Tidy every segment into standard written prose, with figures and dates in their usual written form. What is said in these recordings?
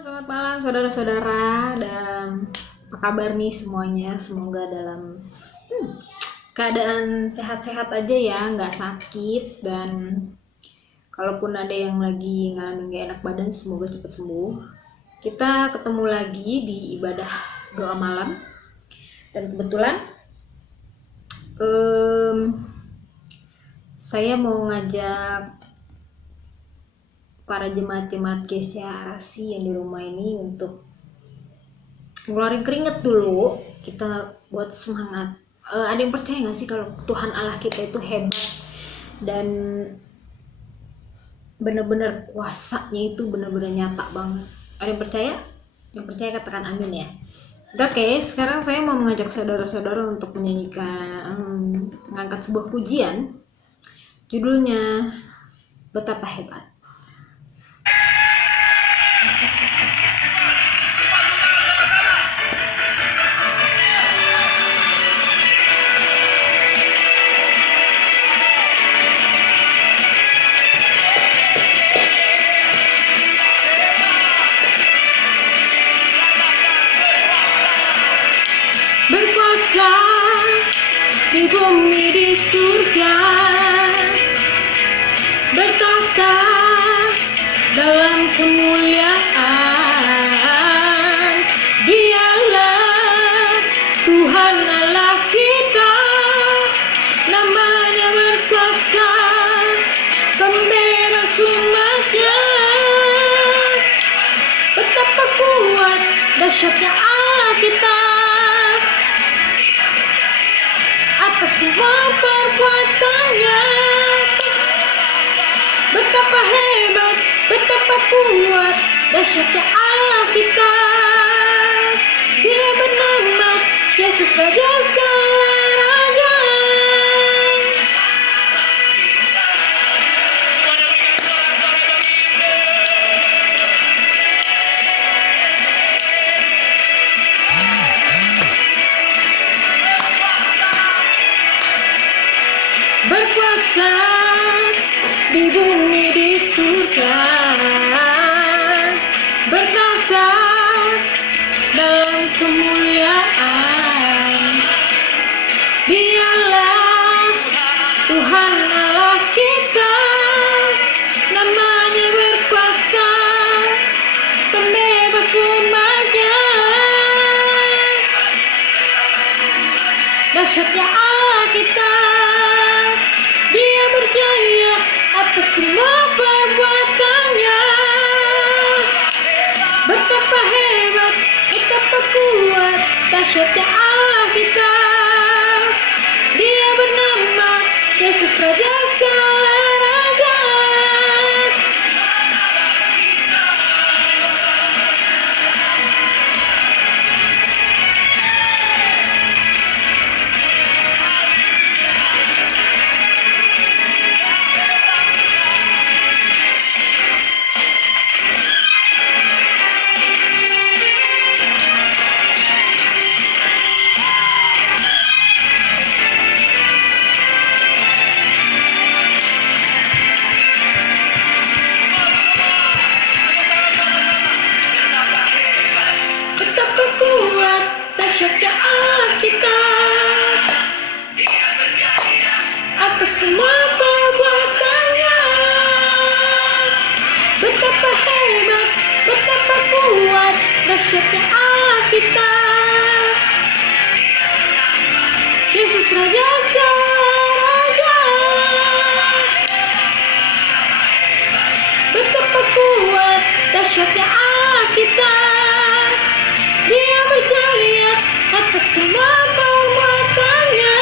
Selamat malam saudara-saudara, dan apa kabar nih semuanya? Semoga dalam keadaan sehat-sehat aja ya, nggak sakit, dan kalaupun ada yang lagi ngalamin gak enak badan, semoga cepat sembuh. Kita ketemu lagi di ibadah doa malam, dan kebetulan saya mau ngajak para jemaat-jemaat GCRC yang di rumah ini untuk ngeluarin keringet dulu, kita buat semangat. Ada yang percaya nggak sih kalau Tuhan Allah kita itu hebat dan benar-benar kuasanya itu benar-benar nyata banget? Ada yang percaya? Yang percaya katakan amin ya. Oke, sekarang saya mau mengajak saudara-saudara untuk menyanyikan, mengangkat sebuah pujian. Judulnya Betapa Hebat. Berkuasa di bumi di surga, bertahta dalam kemuliaan. Dialah Tuhan Allah kita, namanya berkuasa, pembebas umatnya. Betapa kuat dahsyatnya Allah kita, atas semua perbuatannya. Betapa hebat, betapa kuat dahsyatnya Allah kita. Dia bernama Yesus Raja segala raja. Berkuasa di bumi di surga, bertahta dalam kemuliaan. Dialah Tuhan Allah kita, namanya berkuasa, pembebas umatnya. Dahsyatnya Allah kita, Dia berjaya atas semua perbuatannya. Betapa hebat, betapa kuat dahsyatnya Allah kita. Dia bernama Yesus Raja segala raja. Betapa kuat dahsyatnya Allah kita, atas semua perbuatannya. Betapa hebat, betapa kuat dahsyatnya Allah kita. Yesus Raja segala raja. Betapa kuat dahsyatnya Allah kita. Dia berjaya atas semua perbuatannya.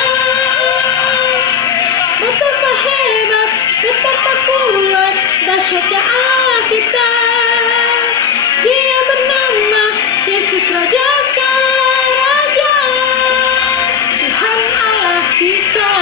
Betapa hebat, betapa kuat dahsyatnya Allah kita. Dia bernama Yesus Raja segala raja, Tuhan Allah kita.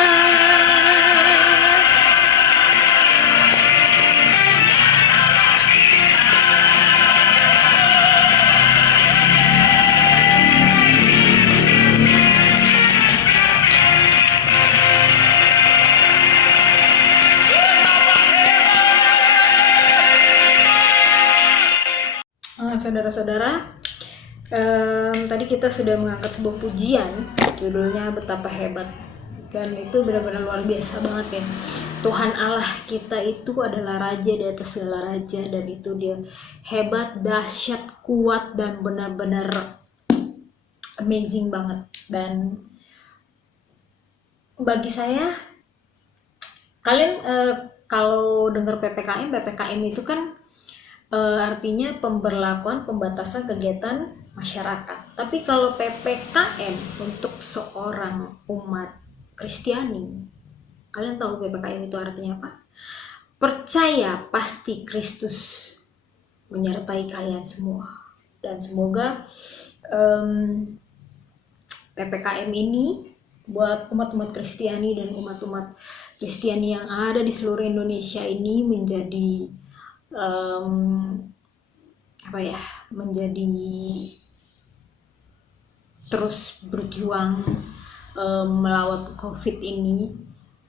saudara-saudara, tadi kita sudah mengangkat sebuah pujian, judulnya Betapa Hebat, dan itu benar-benar luar biasa banget ya. Tuhan Allah kita itu adalah raja di atas segala raja, dan itu dia hebat, dahsyat, kuat, dan benar-benar amazing banget. Dan bagi saya, kalian kalau dengar PPKM itu kan artinya pemberlakuan pembatasan kegiatan masyarakat. Tapi kalau PPKM untuk seorang umat Kristiani, kalian tahu PPKM itu artinya apa? Percaya pasti Kristus menyertai kalian semua. Dan semoga PPKM ini buat umat-umat Kristiani dan umat-umat Kristiani yang ada di seluruh Indonesia ini menjadi menjadi terus berjuang melawan COVID ini,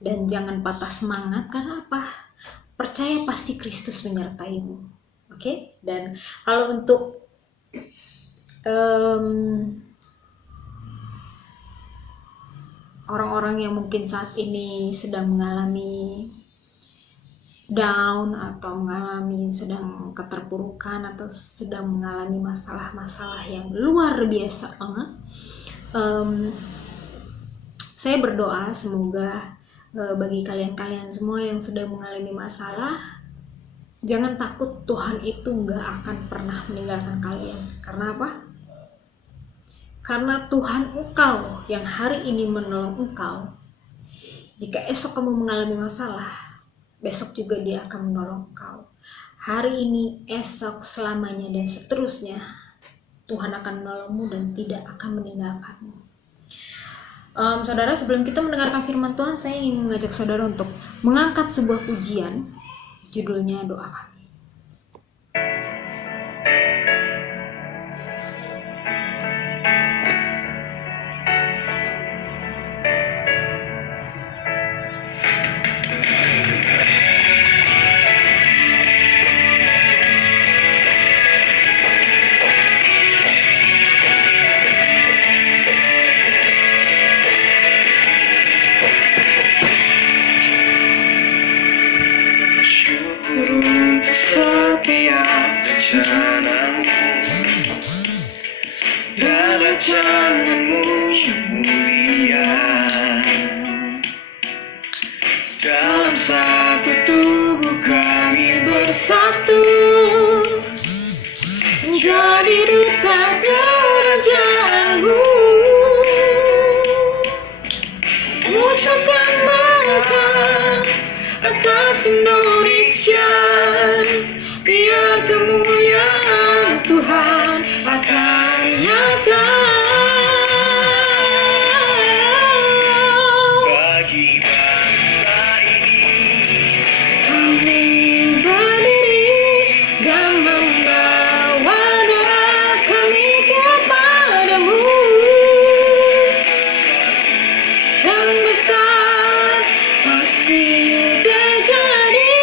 dan jangan patah semangat. Karena apa? Percaya pasti Kristus menyertaimu. Oke? Dan kalau untuk orang-orang yang mungkin saat ini sedang mengalami down atau sedang keterpurukan atau sedang mengalami masalah-masalah yang luar biasa banget, saya berdoa semoga bagi kalian semua yang sedang mengalami masalah, jangan takut, Tuhan itu gak akan pernah meninggalkan kalian. Karena apa? Karena Tuhan engkau yang hari ini menolong engkau. Jika esok kamu mengalami masalah, besok juga Dia akan menolong engkau. Hari ini, esok, selamanya, dan seterusnya, Tuhan akan menolongmu dan tidak akan meninggalkanmu. Saudara, sebelum kita mendengarkan firman Tuhan, saya ingin mengajak saudara untuk mengangkat sebuah pujian, judulnya Doa Kami. Rencanamu dan rancanganmu yang mulia, dalam satu tubuh kami bersatu, menjadi duta kerajaanmu. Ucapkan berkat atas Indonesia, biar kemuliaan Tuhan akan nyata. Bagi bangsa ini kami berdiri dan membawa doa kami kepadamu. Yang besar pasti terjadi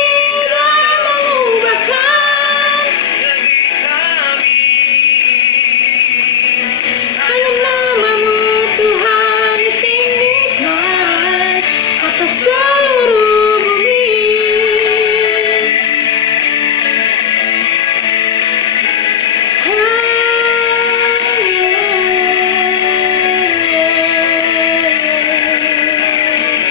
dan mengubahkan negeri kami. Hanya nama-Mu Tuhan ditinggikan atas seluruh bumi.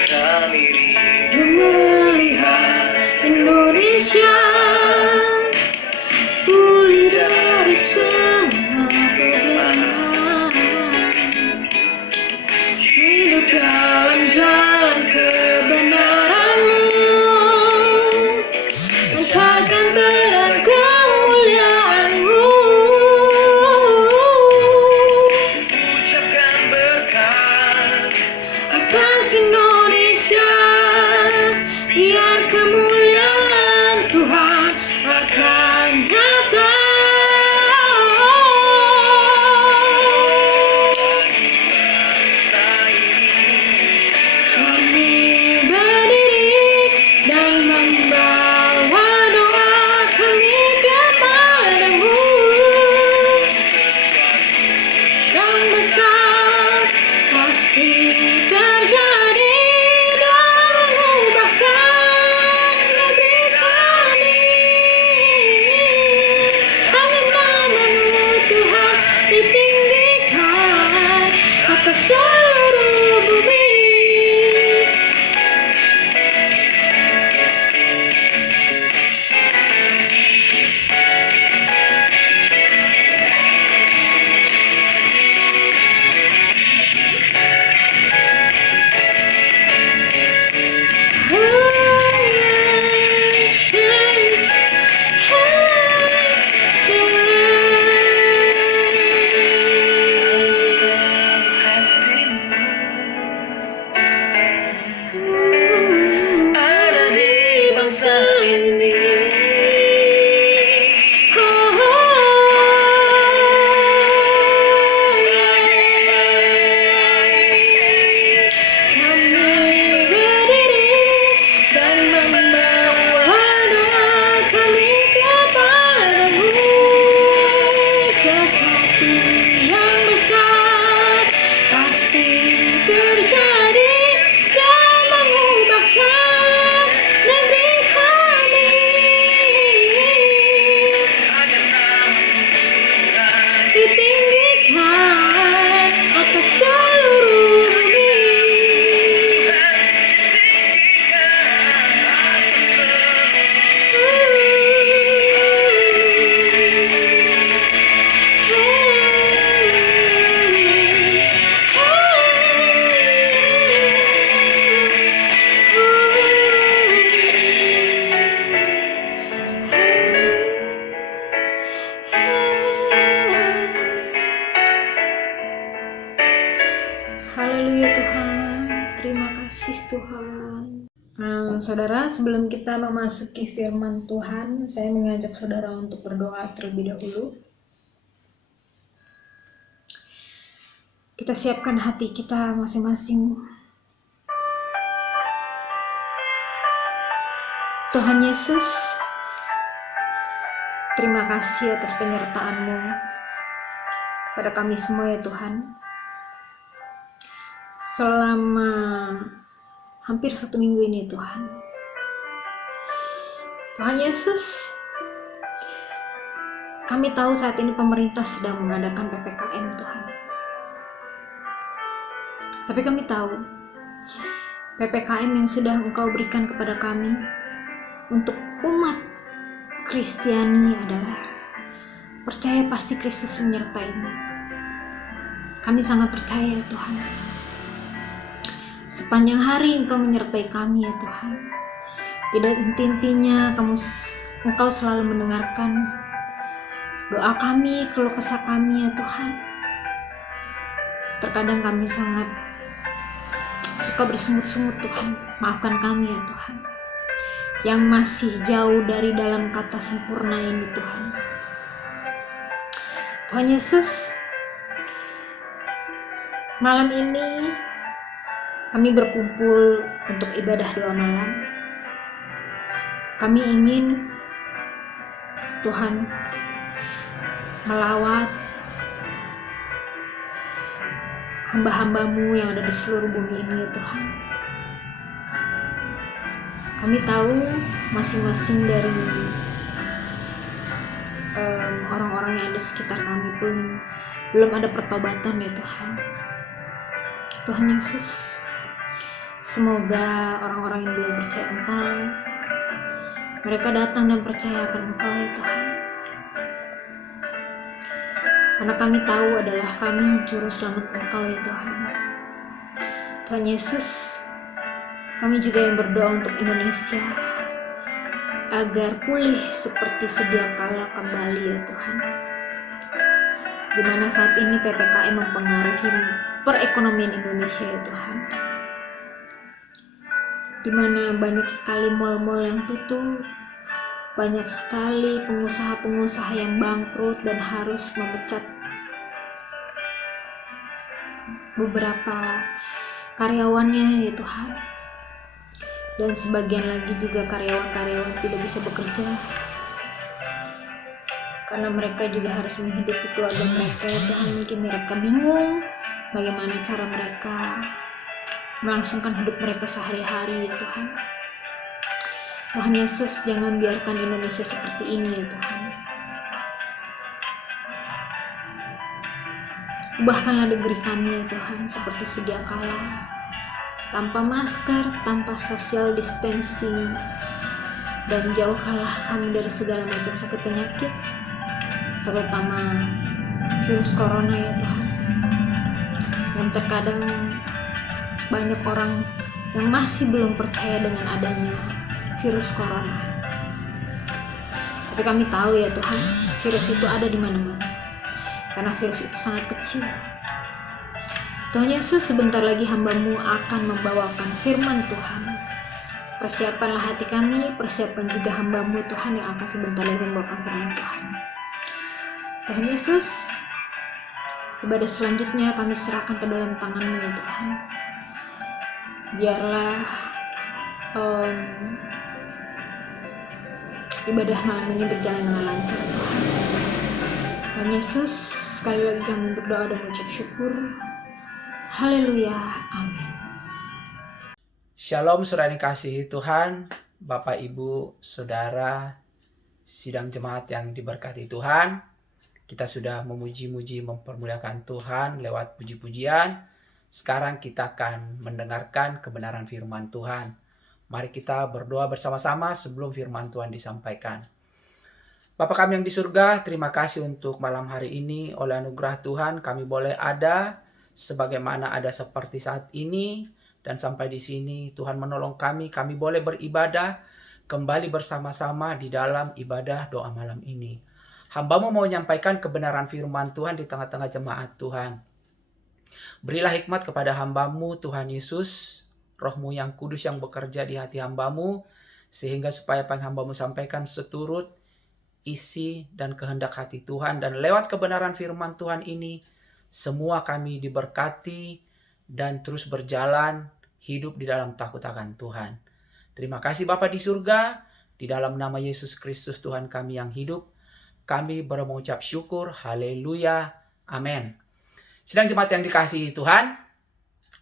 Kami rindu melihat Indonesia pulih dari semua peperangan, hidup dalam jalan kebenaran-Mu, mencarikan terang kemuliaan-Mu. Ucapkan berkat atas Indonesia, biar kemuliaan Tuhan akan nyata. kasih Tuhan. Saudara, sebelum kita memasuki firman Tuhan, saya mengajak saudara untuk berdoa terlebih dahulu. Kita siapkan hati kita masing-masing. Tuhan Yesus, terima kasih atas penyertaan-Mu kepada kami semua ya Tuhan. Selama hampir 1 minggu ini Tuhan. Tuhan Yesus, kami tahu saat ini pemerintah sedang mengadakan PPKM Tuhan. Tapi kami tahu PPKM yang sudah Engkau berikan kepada kami untuk umat Kristiani adalah percaya pasti Kristus menyertai-Mu. Kami sangat percaya ya Tuhan. Sepanjang hari Engkau menyertai kami ya Tuhan. Tidak inti-intinya Engkau selalu mendengarkan doa kami, keluh kesah kami ya Tuhan. Terkadang kami sangat suka bersungut-sungut Tuhan. Maafkan kami ya Tuhan, yang masih jauh dari dalam kata sempurna ini Tuhan. Tuhan Yesus, malam ini kami berkumpul untuk ibadah doa malam. Kami ingin Tuhan melawat hamba-hamba-Mu yang ada di seluruh bumi ini ya Tuhan. Kami tahu masing-masing dari orang-orang yang ada di sekitar kami pun belum ada pertobatan ya Tuhan. Tuhan Yesus, semoga orang-orang yang belum percaya Engkau, mereka datang dan percaya akan Engkau ya Tuhan. Karena kami tahu adalah kami juru selamat Engkau ya Tuhan. Tuhan Yesus, kami juga yang berdoa untuk Indonesia agar pulih seperti sedia kala kembali ya Tuhan. Di mana saat ini PPKM mempengaruhi perekonomian Indonesia ya Tuhan. Di mana banyak sekali mal-mal yang tutup, banyak sekali pengusaha-pengusaha yang bangkrut dan harus memecat beberapa karyawannya ya Tuhan. Dan sebagian lagi juga karyawan-karyawan tidak bisa bekerja karena mereka juga harus menghidupi keluarga mereka ya Tuhan. Mungkin mereka bingung bagaimana cara mereka melangsungkan hidup mereka sehari-hari ya Tuhan. Tuhan Yesus, jangan biarkan Indonesia seperti ini ya Tuhan. Ubahkanlah negeri kami ya Tuhan seperti sedia kala, tanpa masker, tanpa social distancing, dan jauhkanlah kami dari segala macam sakit penyakit, terutama virus corona ya Tuhan, yang terkadang banyak orang yang masih belum percaya dengan adanya virus corona. Tapi kami tahu ya Tuhan, virus itu ada di mana-mana, karena virus itu sangat kecil. Tuhan Yesus, sebentar lagi hamba-Mu akan membawakan firman Tuhan. Persiapkanlah hati kami, persiapkan juga hamba-Mu Tuhan yang akan sebentar lagi membawakan firman Tuhan. Tuhan Yesus, ibadah selanjutnya kami serahkan ke dalam tangan-Mu ya Tuhan. Biarlah ibadah malam ini berjalan dengan lancar Tuhan. Tuhan Yesus, sekali lagi kami berdoa dan mengucap syukur. Haleluya, amin. Shalom saudara yang dikasihi Tuhan, Bapak Ibu, Saudara, sidang jemaat yang diberkati Tuhan. Kita sudah memuji-muji mempermuliakan Tuhan lewat puji-pujian. Sekarang kita akan mendengarkan kebenaran firman Tuhan. Mari kita berdoa bersama-sama sebelum firman Tuhan disampaikan. Bapa kami yang di surga, terima kasih untuk malam hari ini. Oleh anugerah Tuhan kami boleh ada sebagaimana ada seperti saat ini. Dan sampai di sini Tuhan menolong kami boleh beribadah kembali bersama-sama di dalam ibadah doa malam ini. Hamba-Mu mau menyampaikan kebenaran firman Tuhan di tengah-tengah jemaat Tuhan. Berilah hikmat kepada hamba-Mu Tuhan Yesus, Roh-Mu yang kudus yang bekerja di hati hamba-Mu, sehingga supaya apa yang hamba-Mu sampaikan seturut isi dan kehendak hati Tuhan. Dan lewat kebenaran firman Tuhan ini, semua kami diberkati dan terus berjalan hidup di dalam takut akan Tuhan. Terima kasih Bapa di surga, di dalam nama Yesus Kristus Tuhan kami yang hidup, kami mengucap syukur, haleluya, amin. Sidang jemaat yang dikasihi Tuhan,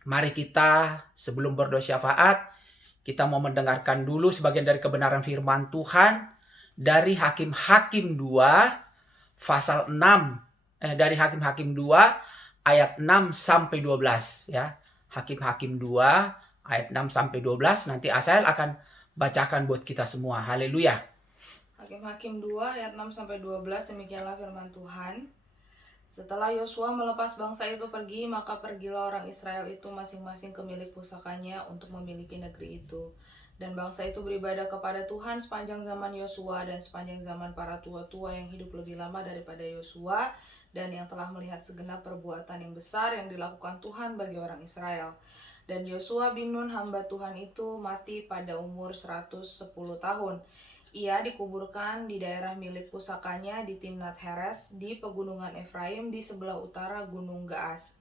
mari kita sebelum berdoa syafaat, kita mau mendengarkan dulu sebagian dari kebenaran firman Tuhan dari Hakim-Hakim 2 pasal 6, dari Hakim-Hakim 2 ayat 6 sampai 12 ya. Hakim-Hakim 2 ayat 6 sampai 12, nanti Asael akan bacakan buat kita semua. Haleluya. Hakim-Hakim 2 ayat 6 sampai 12, demikianlah firman Tuhan. Setelah Yosua melepas bangsa itu pergi, maka pergilah orang Israel itu masing-masing ke milik pusakanya untuk memiliki negeri itu. Dan bangsa itu beribadah kepada Tuhan sepanjang zaman Yosua dan sepanjang zaman para tua-tua yang hidup lebih lama daripada Yosua, dan yang telah melihat segenap perbuatan yang besar yang dilakukan Tuhan bagi orang Israel. Dan Yosua bin Nun hamba Tuhan itu mati pada umur 110 tahun. Ia dikuburkan di daerah milik pusakanya di Timnat Heres di pegunungan Efraim di sebelah utara Gunung Gaas.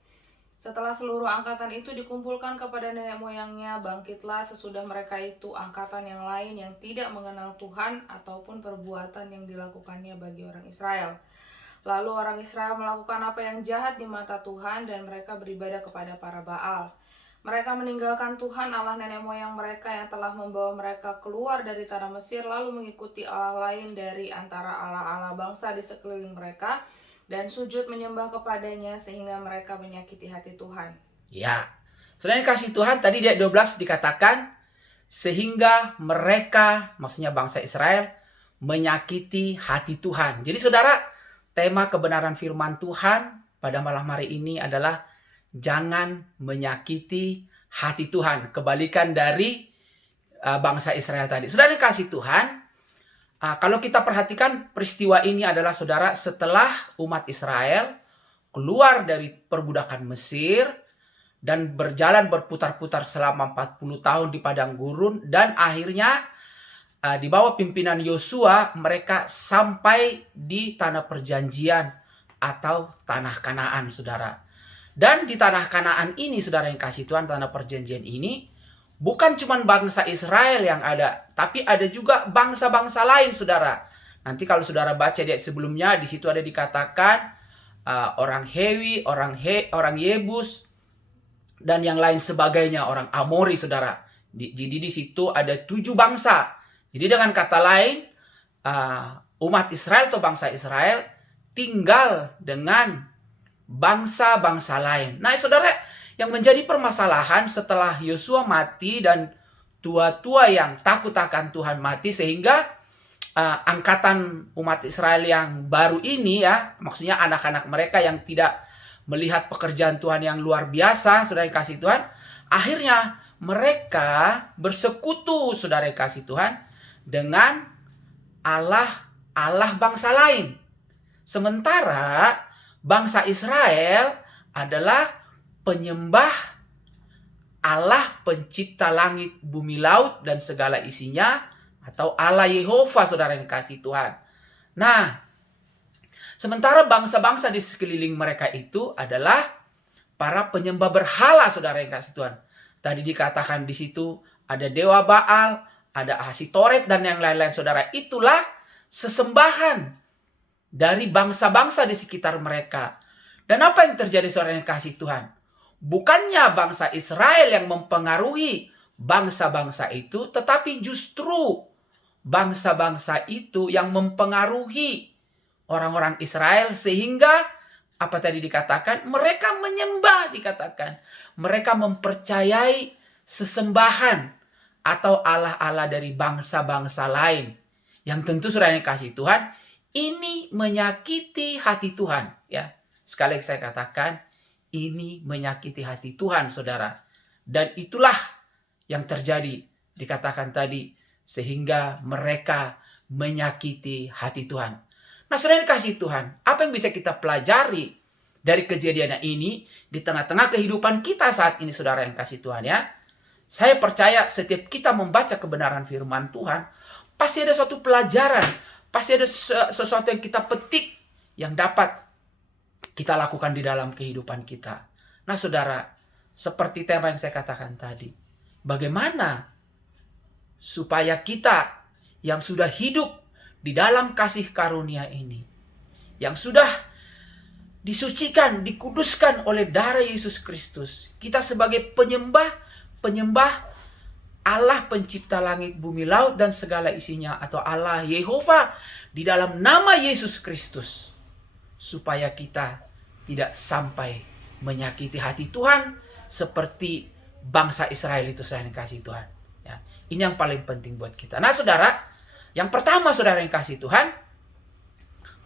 Setelah seluruh angkatan itu dikumpulkan kepada nenek moyangnya, bangkitlah sesudah mereka itu angkatan yang lain yang tidak mengenal Tuhan ataupun perbuatan yang dilakukannya bagi orang Israel. Lalu orang Israel melakukan apa yang jahat di mata Tuhan dan mereka beribadah kepada para Baal. Mereka meninggalkan Tuhan Allah nenek moyang mereka yang telah membawa mereka keluar dari tanah Mesir, lalu mengikuti Allah lain dari antara Allah-Allah bangsa di sekeliling mereka dan sujud menyembah kepadanya sehingga mereka menyakiti hati Tuhan. Ya, selain kasih Tuhan, tadi di ayat 12 dikatakan sehingga mereka, maksudnya bangsa Israel, menyakiti hati Tuhan. Jadi saudara, tema kebenaran firman Tuhan pada malam hari ini adalah jangan menyakiti hati Tuhan. Kebalikan dari bangsa Israel tadi. Saudara yang kasih Tuhan, kalau kita perhatikan peristiwa ini adalah saudara setelah umat Israel keluar dari perbudakan Mesir dan berjalan berputar-putar selama 40 tahun di padang gurun, dan akhirnya di bawah pimpinan Yosua mereka sampai di tanah perjanjian atau tanah Kanaan, saudara. Dan di tanah Kanaan ini, saudara yang kasih Tuhan, tanah perjanjian ini, bukan cuma bangsa Israel yang ada, tapi ada juga bangsa-bangsa lain, saudara. Nanti kalau saudara baca di ayat sebelumnya, di situ ada dikatakan orang Hewi, orang Yebus, dan yang lain sebagainya, orang Amori, saudara. Jadi di situ ada 7 bangsa. Jadi dengan kata lain, umat Israel atau bangsa Israel tinggal dengan bangsa-bangsa lain. Nah, saudara, yang menjadi permasalahan setelah Yosua mati dan tua-tua yang takut akan Tuhan mati, sehingga angkatan umat Israel yang baru ini ya, maksudnya anak-anak mereka yang tidak melihat pekerjaan Tuhan yang luar biasa, saudara yang kasih Tuhan, akhirnya mereka bersekutu, saudara yang kasih Tuhan, dengan Allah bangsa lain. Sementara bangsa Israel adalah penyembah Allah pencipta langit, bumi, laut, dan segala isinya, atau Allah Yehova, saudara yang kasih Tuhan. Nah, sementara bangsa-bangsa di sekeliling mereka itu adalah para penyembah berhala, saudara yang kasih Tuhan. Tadi dikatakan di situ ada dewa Baal, ada Asitoret, dan yang lain-lain, saudara. Itulah sesembahan dari bangsa-bangsa di sekitar mereka. Dan apa yang terjadi, saudara yang kasih Tuhan? Bukannya bangsa Israel yang mempengaruhi bangsa-bangsa itu, tetapi justru bangsa-bangsa itu yang mempengaruhi orang-orang Israel, sehingga apa tadi dikatakan? Mereka menyembah, dikatakan. Mereka mempercayai sesembahan atau Allah-Allah dari bangsa-bangsa lain. Yang tentu, saudara yang kasih Tuhan, ini menyakiti hati Tuhan, ya. Sekali lagi saya katakan, ini menyakiti hati Tuhan, saudara. Dan itulah yang terjadi, dikatakan tadi, sehingga mereka menyakiti hati Tuhan. Nah, saudara yang kasih Tuhan, apa yang bisa kita pelajari dari kejadian ini di tengah-tengah kehidupan kita saat ini, saudara yang kasih Tuhan, ya? Saya percaya setiap kita membaca kebenaran firman Tuhan, pasti ada suatu pelajaran, pasti ada sesuatu yang kita petik yang dapat kita lakukan di dalam kehidupan kita. Nah saudara, seperti tema yang saya katakan tadi, bagaimana supaya kita yang sudah hidup di dalam kasih karunia ini, yang sudah disucikan, dikuduskan oleh darah Yesus Kristus, kita sebagai penyembah Allah pencipta langit, bumi, laut, dan segala isinya, atau Allah Yehova di dalam nama Yesus Kristus, supaya kita tidak sampai menyakiti hati Tuhan seperti bangsa Israel itu, saudara yang kasih Tuhan. Ya, ini yang paling penting buat kita. Nah saudara, yang pertama saudara yang kasih Tuhan,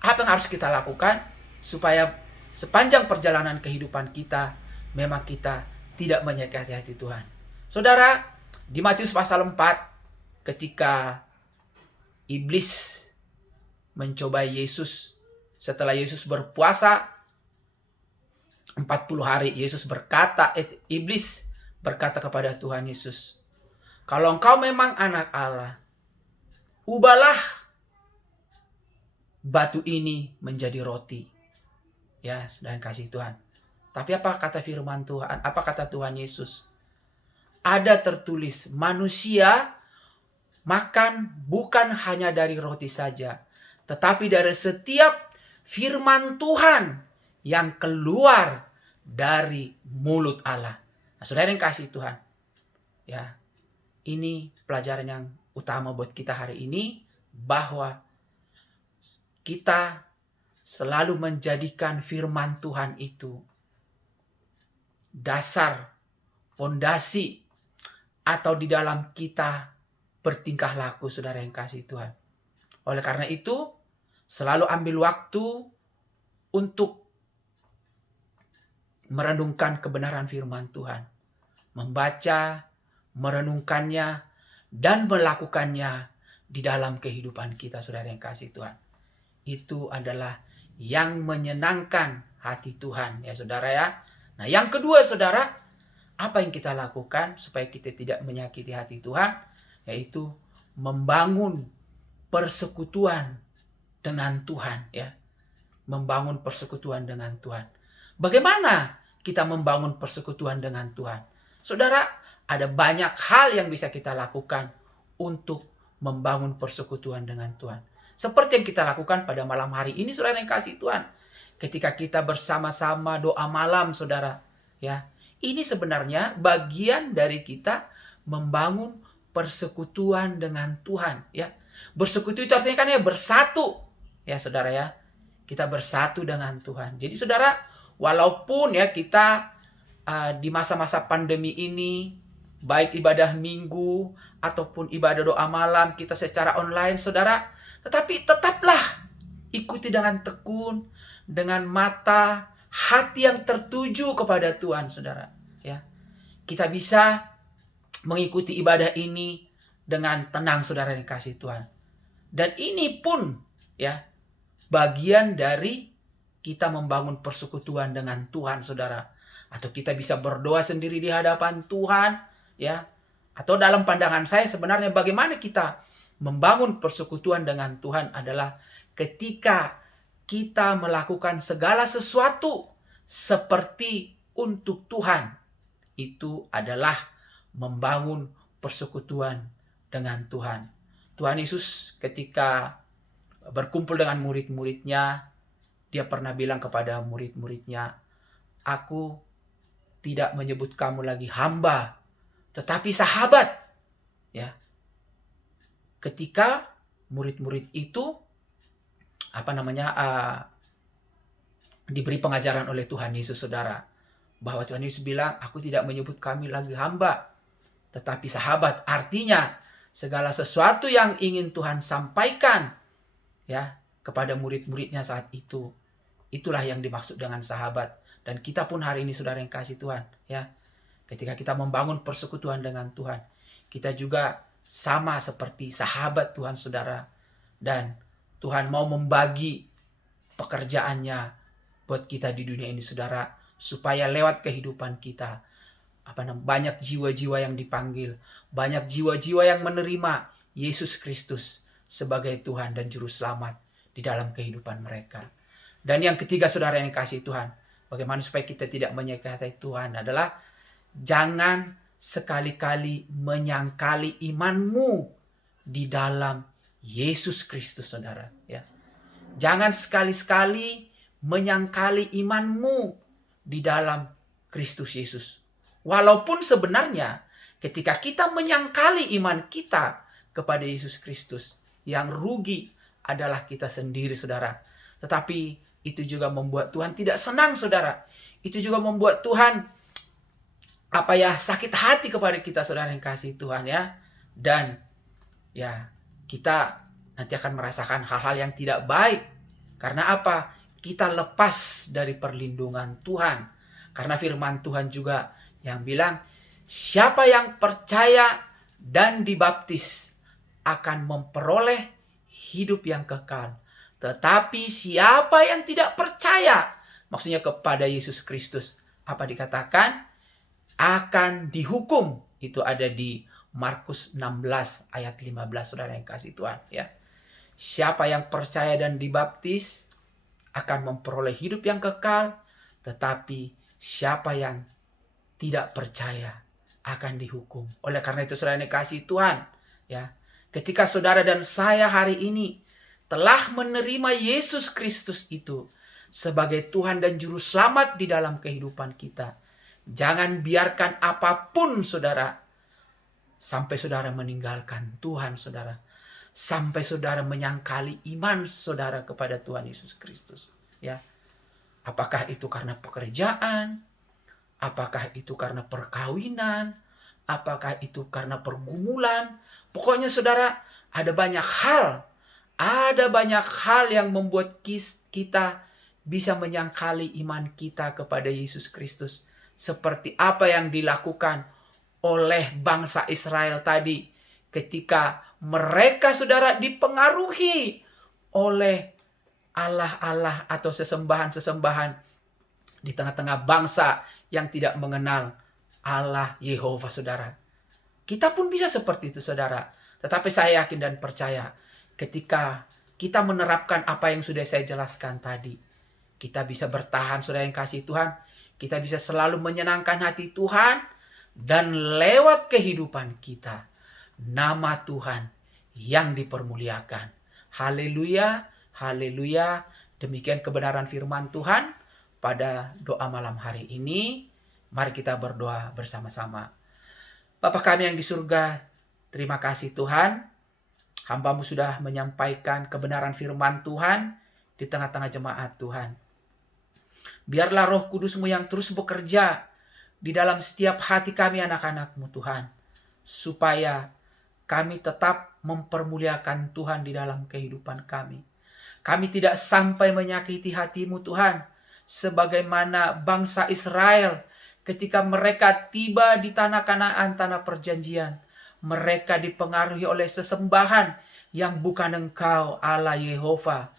apa yang harus kita lakukan supaya sepanjang perjalanan kehidupan kita memang kita tidak menyakiti hati Tuhan. Saudara, di Matius pasal 4, ketika iblis mencobai Yesus, setelah Yesus berpuasa 40 hari, iblis berkata kepada Tuhan Yesus, kalau engkau memang anak Allah, ubahlah batu ini menjadi roti. Ya, sedang kasih Tuhan. Tapi apa kata firman Tuhan? Apa kata Tuhan Yesus? Ada tertulis, manusia makan bukan hanya dari roti saja, tetapi dari setiap firman Tuhan yang keluar dari mulut Allah. Nah, saudara yang kasih Tuhan, ya, ini pelajaran yang utama buat kita hari ini, bahwa kita selalu menjadikan firman Tuhan itu dasar, fondasi, atau di dalam kita bertingkah laku, saudara yang kasih Tuhan. Oleh karena itu, selalu ambil waktu untuk merenungkan kebenaran firman Tuhan, membaca, merenungkannya, dan melakukannya di dalam kehidupan kita, saudara yang kasih Tuhan. Itu adalah yang menyenangkan hati Tuhan, ya saudara ya. Nah yang kedua saudara, apa yang kita lakukan supaya kita tidak menyakiti hati Tuhan? Yaitu membangun persekutuan dengan Tuhan, ya. Membangun persekutuan dengan Tuhan. Bagaimana kita membangun persekutuan dengan Tuhan? Saudara, ada banyak hal yang bisa kita lakukan untuk membangun persekutuan dengan Tuhan. Seperti yang kita lakukan pada malam hari ini, saudara yang kasih Tuhan. Ketika kita bersama-sama doa malam, saudara, ya. Ini sebenarnya bagian dari kita membangun persekutuan dengan Tuhan, ya. Bersekutu itu artinya kan ya bersatu, ya saudara ya. Kita bersatu dengan Tuhan. Jadi saudara, walaupun ya kita di masa-masa pandemi ini, baik ibadah minggu ataupun ibadah doa malam kita secara online, saudara, tetapi tetaplah ikuti dengan tekun, dengan mata, hati yang tertuju kepada Tuhan, saudara. Ya, kita bisa mengikuti ibadah ini dengan tenang, saudara yang kasih Tuhan. Dan ini pun, ya, bagian dari kita membangun persekutuan dengan Tuhan, saudara. Atau kita bisa berdoa sendiri di hadapan Tuhan, ya. Atau dalam pandangan saya sebenarnya bagaimana kita membangun persekutuan dengan Tuhan adalah ketika kita melakukan segala sesuatu seperti untuk Tuhan. Itu adalah membangun persekutuan dengan Tuhan. Tuhan Yesus ketika berkumpul dengan murid-muridnya, dia pernah bilang kepada murid-muridnya, aku tidak menyebut kamu lagi hamba, tetapi sahabat. Ya. Ketika murid-murid itu diberi pengajaran oleh Tuhan Yesus, saudara, bahwa Tuhan Yesus bilang, aku tidak menyebut kami lagi hamba, tetapi sahabat. Artinya segala sesuatu yang ingin Tuhan sampaikan, ya, kepada murid-muridnya saat itu, itulah yang dimaksud dengan sahabat. Dan kita pun hari ini, saudara yang kasih Tuhan, ya, ketika kita membangun persekutuan dengan Tuhan, kita juga sama seperti sahabat Tuhan, saudara. Dan Tuhan mau membagi pekerjaannya buat kita di dunia ini, saudara, supaya lewat kehidupan kita banyak jiwa-jiwa yang dipanggil, banyak jiwa-jiwa yang menerima Yesus Kristus sebagai Tuhan dan Juru Selamat di dalam kehidupan mereka. Dan yang ketiga, saudara yang kasih Tuhan, bagaimana supaya kita tidak menyakiti Tuhan adalah jangan sekali-kali menyangkali imanmu di dalam Yesus Kristus, saudara. Ya. Jangan sekali-sekali menyangkali imanmu di dalam Kristus Yesus. Walaupun sebenarnya ketika kita menyangkali iman kita kepada Yesus Kristus, yang rugi adalah kita sendiri, saudara. Tetapi itu juga membuat Tuhan tidak senang, saudara. Itu juga membuat Tuhan sakit hati kepada kita, saudara yang kasih Tuhan, ya. Dan ya, kita nanti akan merasakan hal-hal yang tidak baik. Karena apa? Kita lepas dari perlindungan Tuhan. Karena firman Tuhan juga yang bilang, siapa yang percaya dan dibaptis akan memperoleh hidup yang kekal. Tetapi siapa yang tidak percaya, maksudnya kepada Yesus Kristus, apa dikatakan? Akan dihukum. Itu ada di Markus 16 ayat 15, saudara yang kasih Tuhan, ya. Siapa yang percaya dan dibaptis akan memperoleh hidup yang kekal, tetapi siapa yang tidak percaya akan dihukum. Oleh karena itu, saudara yang kasih Tuhan, ya, ketika saudara dan saya hari ini telah menerima Yesus Kristus itu sebagai Tuhan dan Juru Selamat di dalam kehidupan kita, jangan biarkan apapun, saudara, sampai saudara meninggalkan Tuhan, saudara. Sampai saudara menyangkali iman saudara kepada Tuhan Yesus Kristus. Ya. Apakah itu karena pekerjaan? Apakah itu karena perkawinan? Apakah itu karena pergumulan? Pokoknya saudara, ada banyak hal. Ada banyak hal yang membuat kita bisa menyangkali iman kita kepada Yesus Kristus. Seperti apa yang dilakukan oleh bangsa Israel tadi. Ketika mereka, saudara, dipengaruhi oleh Allah-Allah atau sesembahan-sesembahan di tengah-tengah bangsa yang tidak mengenal Allah Yehova, saudara. Kita pun bisa seperti itu, saudara. Tetapi saya yakin dan percaya ketika kita menerapkan apa yang sudah saya jelaskan tadi, kita bisa bertahan, saudara yang kasih Tuhan. Kita bisa selalu menyenangkan hati Tuhan, dan lewat kehidupan kita, nama Tuhan yang dipermuliakan. Haleluya, haleluya. Demikian kebenaran firman Tuhan pada doa malam hari ini. Mari kita berdoa bersama-sama. Bapa kami yang di surga, terima kasih Tuhan. Hamba-Mu sudah menyampaikan kebenaran firman Tuhan di tengah-tengah jemaat Tuhan. Biarlah Roh Kudus-Mu yang terus bekerja di dalam setiap hati kami anak-anak-Mu Tuhan. Supaya kami tetap mempermuliakan Tuhan di dalam kehidupan kami. Kami tidak sampai menyakiti hati-Mu Tuhan. Sebagaimana bangsa Israel ketika mereka tiba di tanah Kanaan, tanah perjanjian. Mereka dipengaruhi oleh sesembahan yang bukan Engkau, Allah Yehova.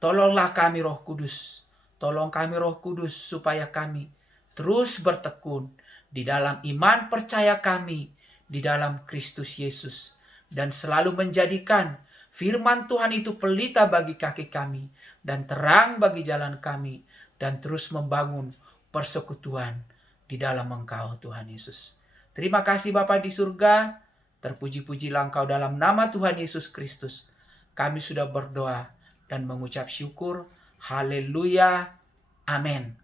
Tolonglah kami Roh Kudus. Tolong kami Roh Kudus supaya kami terus bertekun di dalam iman percaya kami di dalam Kristus Yesus. Dan selalu menjadikan firman Tuhan itu pelita bagi kaki kami dan terang bagi jalan kami. Dan terus membangun persekutuan di dalam Engkau Tuhan Yesus. Terima kasih Bapa di surga. Terpuji-pujilah Engkau dalam nama Tuhan Yesus Kristus. Kami sudah berdoa dan mengucap syukur. Haleluya. Amin.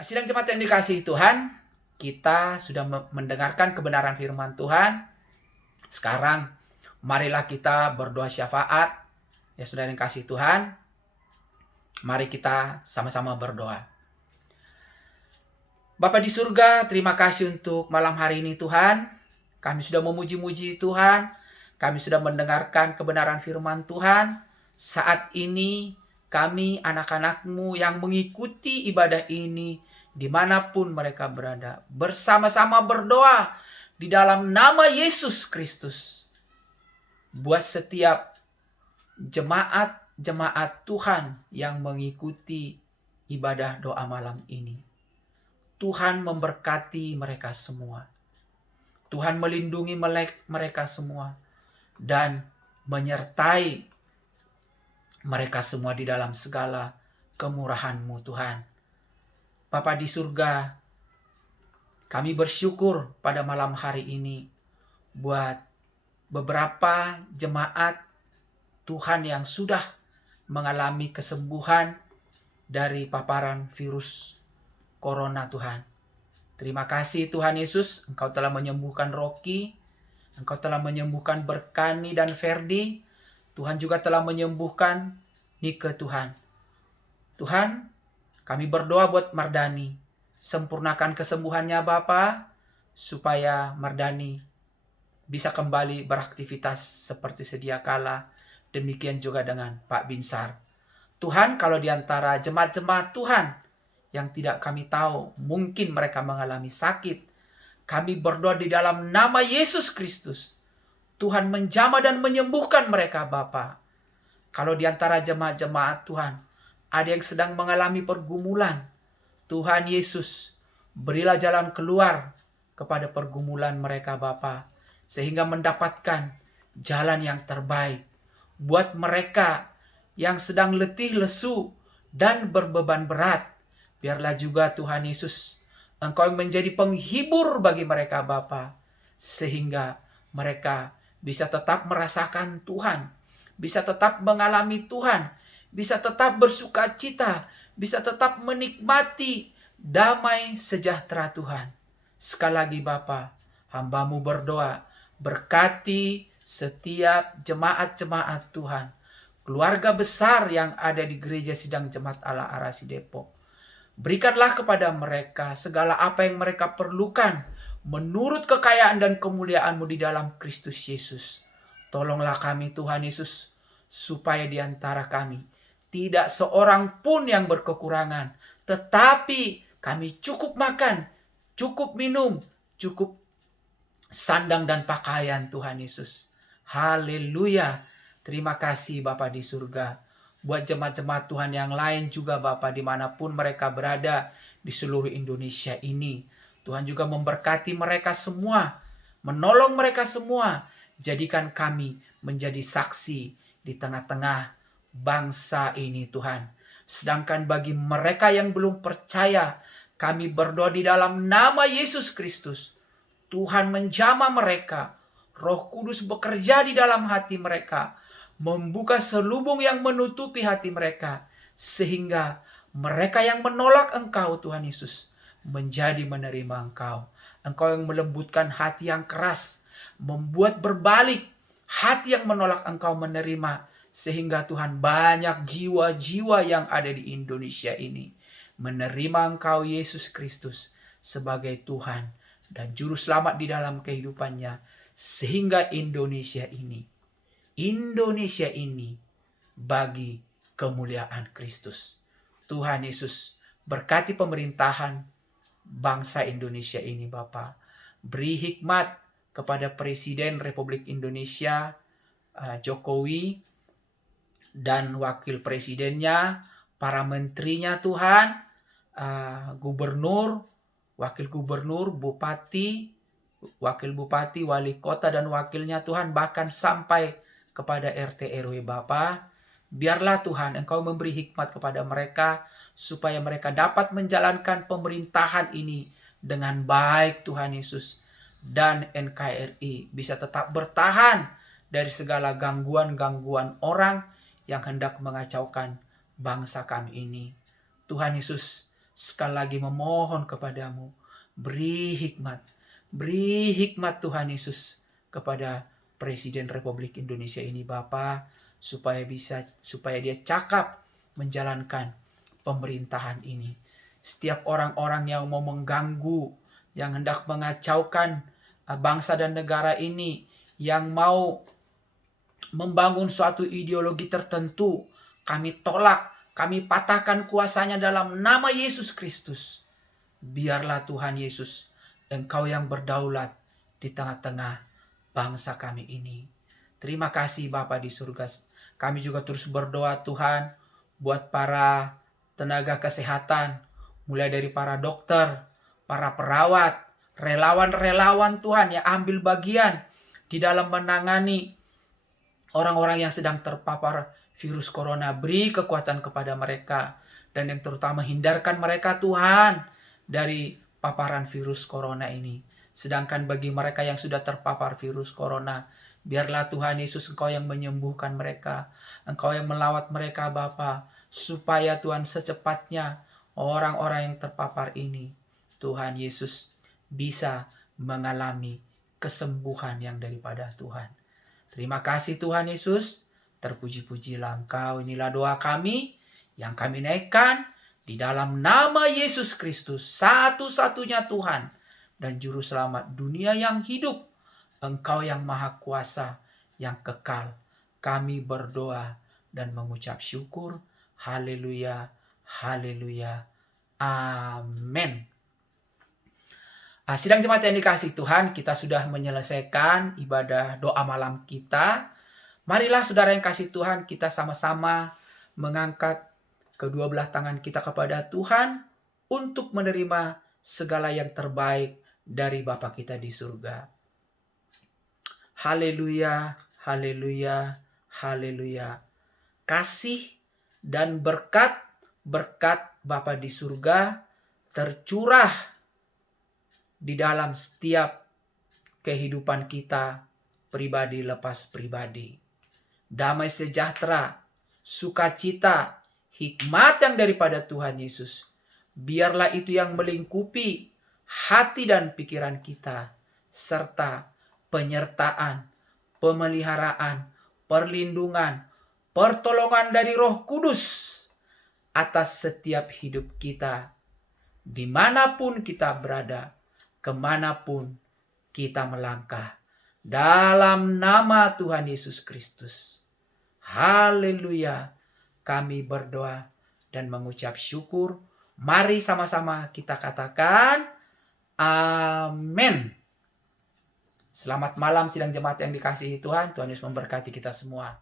Sidang jemaat yang dikasihi Tuhan, kita sudah mendengarkan kebenaran firman Tuhan. Sekarang marilah kita berdoa syafaat. Ya saudara yang kasih Tuhan, mari kita sama-sama berdoa. Bapa di surga, terima kasih untuk malam hari ini Tuhan. Kami sudah memuji-muji Tuhan. Kami sudah mendengarkan kebenaran firman Tuhan. Saat ini kami anak-anak-Mu yang mengikuti ibadah ini dimanapun mereka berada. Bersama-sama berdoa di dalam nama Yesus Kristus. Buat setiap jemaat-jemaat Tuhan yang mengikuti ibadah doa malam ini. Tuhan memberkati mereka semua. Tuhan melindungi mereka semua dan menyertai mereka semua di dalam segala kemurahan-Mu Tuhan. Bapa di surga, kami bersyukur pada malam hari ini buat beberapa jemaat Tuhan yang sudah mengalami kesembuhan dari paparan virus corona Tuhan. Terima kasih Tuhan Yesus, Engkau telah menyembuhkan Rocky, Engkau telah menyembuhkan Berkani dan Ferdi, Tuhan juga telah menyembuhkan Nike Tuhan. Tuhan, kami berdoa buat Mardani, sempurnakan kesembuhannya Bapa, supaya Mardani bisa kembali beraktivitas seperti sedia kala, demikian juga dengan Pak Binsar. Tuhan, kalau di antara jemaat-jemaat Tuhan yang tidak kami tahu, mungkin mereka mengalami sakit, kami berdoa di dalam nama Yesus Kristus, Tuhan menjamah dan menyembuhkan mereka Bapa. Kalau di antara jemaat-jemaat Tuhan, ada yang sedang mengalami pergumulan, Tuhan Yesus, berilah jalan keluar kepada pergumulan mereka Bapa, sehingga mendapatkan jalan yang terbaik. Buat mereka yang sedang letih, lesu, dan berbeban berat, biarlah juga Tuhan Yesus, Engkau yang menjadi penghibur bagi mereka Bapa, sehingga mereka bisa tetap merasakan Tuhan, bisa tetap mengalami Tuhan, bisa tetap bersuka cita, bisa tetap menikmati damai sejahtera Tuhan. Sekali lagi Bapa, hamba-Mu berdoa, berkati setiap jemaat-jemaat Tuhan, keluarga besar yang ada di Gereja Sidang Jemaat Allah Arasi Depok. Berikanlah kepada mereka segala apa yang mereka perlukan menurut kekayaan dan kemuliaan-Mu di dalam Kristus Yesus. Tolonglah kami Tuhan Yesus, supaya di antara kami tidak seorang pun yang berkekurangan, tetapi kami cukup makan, cukup minum, cukup sandang dan pakaian Tuhan Yesus. Haleluya. Terima kasih Bapa di surga. Buat jemaat-jemaat Tuhan yang lain juga Bapa, dimanapun mereka berada di seluruh Indonesia ini, Tuhan juga memberkati mereka semua, menolong mereka semua. Jadikan kami menjadi saksi di tengah-tengah bangsa ini Tuhan. Sedangkan bagi mereka yang belum percaya, kami berdoa di dalam nama Yesus Kristus, Tuhan menjamah mereka, Roh Kudus bekerja di dalam hati mereka, membuka selubung yang menutupi hati mereka, sehingga mereka yang menolak Engkau Tuhan Yesus menjadi menerima Engkau. Engkau yang melembutkan hati yang keras, membuat berbalik hati yang menolak Engkau menerima, sehingga Tuhan banyak jiwa-jiwa yang ada di Indonesia ini menerima Engkau Yesus Kristus sebagai Tuhan dan Juru Selamat di dalam kehidupannya, sehingga Indonesia ini bagi kemuliaan Kristus. Tuhan Yesus berkati pemerintahan bangsa Indonesia ini Bapa. Beri hikmat kepada Presiden Republik Indonesia Jokowi dan wakil presidennya, para menterinya Tuhan, gubernur, wakil gubernur, bupati, wakil bupati, wali kota dan wakilnya Tuhan, bahkan sampai kepada RT RW Bapa. Biarlah Tuhan Engkau memberi hikmat kepada mereka, supaya mereka dapat menjalankan pemerintahan ini dengan baik Tuhan Yesus. Dan NKRI bisa tetap bertahan dari segala gangguan-gangguan orang yang hendak mengacaukan bangsa kami ini. Tuhan Yesus, sekali lagi memohon kepadamu, beri hikmat Tuhan Yesus kepada Presiden Republik Indonesia ini Bapa, supaya dia cakap menjalankan pemerintahan ini. Setiap orang-orang yang mau mengganggu, yang hendak mengacaukan bangsa dan negara ini, yang mau membangun suatu ideologi tertentu, kami tolak, kami patahkan kuasanya dalam nama Yesus Kristus. Biarlah Tuhan Yesus, Engkau yang berdaulat di tengah-tengah bangsa kami ini. Terima kasih Bapa di surga. Kami juga terus berdoa Tuhan buat para tenaga kesehatan, mulai dari para dokter, para perawat, relawan-relawan Tuhan yang ambil bagian di dalam menangani orang-orang yang sedang terpapar virus corona. Beri kekuatan kepada mereka, dan yang terutama hindarkan mereka Tuhan dari paparan virus corona ini. Sedangkan bagi mereka yang sudah terpapar virus corona, biarlah Tuhan Yesus Engkau yang menyembuhkan mereka, Engkau yang melawat mereka Bapa, supaya Tuhan secepatnya orang-orang yang terpapar ini, Tuhan Yesus, bisa mengalami kesembuhan yang daripada Tuhan. Terima kasih Tuhan Yesus, terpuji-pujilah Engkau. Inilah doa kami yang kami naikkan di dalam nama Yesus Kristus, satu-satunya Tuhan dan Juru Selamat dunia yang hidup. Engkau yang Maha Kuasa, yang kekal. Kami berdoa dan mengucap syukur. Haleluya, haleluya, amin. Sidang jemaat yang dikasihi Tuhan, kita sudah menyelesaikan ibadah doa malam kita. Marilah saudara yang kasih Tuhan, kita sama-sama mengangkat kedua belah tangan kita kepada Tuhan untuk menerima segala yang terbaik dari Bapa kita di surga. Haleluya, haleluya, haleluya. Kasih dan berkat Bapa di surga tercurah di dalam setiap kehidupan kita, pribadi lepas pribadi. Damai sejahtera, sukacita, hikmat yang daripada Tuhan Yesus, biarlah itu yang melingkupi hati dan pikiran kita, serta penyertaan, pemeliharaan, perlindungan, pertolongan dari Roh Kudus atas setiap hidup kita, dimanapun kita berada, kemanapun kita melangkah, dalam nama Tuhan Yesus Kristus. Haleluya. Kami berdoa dan mengucap syukur. Mari sama-sama kita katakan amin. Selamat malam sidang jemaat yang dikasihi Tuhan. Tuhan Yesus memberkati kita semua.